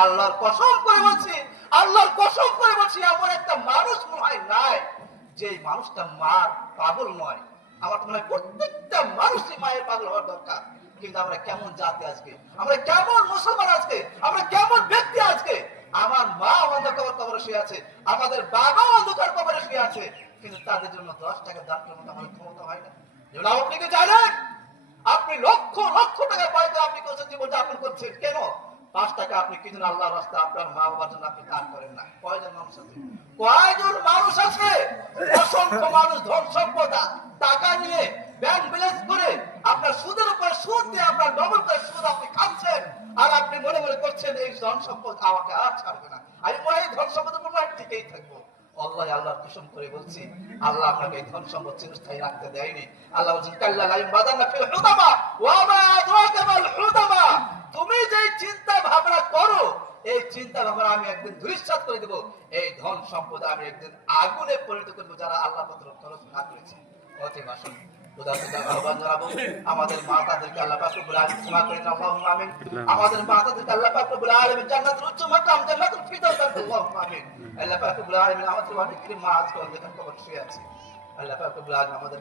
আল্লাহর কসম করে বলছি, আল্লাহর কসম করে বলছি, এমন একটা মানুষ মনে হয় নাই যে মানুষটা মার পাগল নয়। আমার তো মনে হয় প্রত্যেকটা মানুষই মায়ের পাগল হওয়ার দরকার। কিন্তু আমরা কেমন জাতি আজকে, আমরা কেমন মুসলমান আজকে, আমরা কেমন ব্যক্তি আজকে। আমার মা অন্ধকার কবরে শুয়ে আছে, আমাদের বাবা অন্ধকার কবরে শুয়ে আছে, কিন্তু তাদের জন্য 10 টাকা দান করার মতো আমাদের ক্ষমতা হয় না। যেন আপনি কি জানেন, আপনি লক্ষ লক্ষ টাকা পয়সা আপনি করছেন, জীবন যাপন করছেন, কেন 5 টাকা আপনি কি জন্য আল্লাহর রাস্তা আপনার মা বাবার জন্য আপনি দান করেন না? কয়জন মানুষ আছে, কয়জন মানুষ আছে? অসংখ্য মানুষ ধন সম্পদ টাকা নিয়ে ব্যাংক ব্যালেন্স করে আপনার সুদের উপর সুদ দিয়ে আপনার ডবল করে সুদ আপনি খাচ্ছেন, আর আপনি মনে মনে করছেন এই ধন সম্পদ আমাকে আর ছাড়বে না, আমি মনে হয় ধন সম্পদের উপর টিকেই থাকবো। আল্লাহ আল্লাহর কসম করে বলছি, আল্লাহ আপনাকে এই ধন সম্পদ চিরস্থায়ী রাখতে দেয়নি। আল্লাহ বলছেন কাল্লা লা ইউবাদান্না ফিল হুতামা ওয়া মা আদরাকা মাল হুতামা। তুমি যে চিন্তা ভাবনা করো, এই চিন্তা ভাবনা আমি একদিন ধূলিসাৎ করে দেব। এই ধন সম্পদ আমি একদিন আগুনে পরিণত করব যারা আল্লাহ পথে খরচ না করেছে। অতএব আসুন আমাদের মাতাদেরকে আল্লাহ পাক রব্বুল আলামিন ক্ষমা করে দেন, আল্লাহুম্মা আমিন। আমাদের মাতাদেরকে আল্লাহ পাক রব্বুল আলামিন জান্নাতুল উচ্চ মাকাম জান্নাতুল ফিরদাউস দান করুন, আল্লাহুম্মা আমিন। আল্লাহ পাক রব্বুল আলামিন আমাদের অনেক মা আজকে অন্ধকার কবরে শুয়ে আছে, আল্লাহ পাক রব্বুল আলামিন আমাদের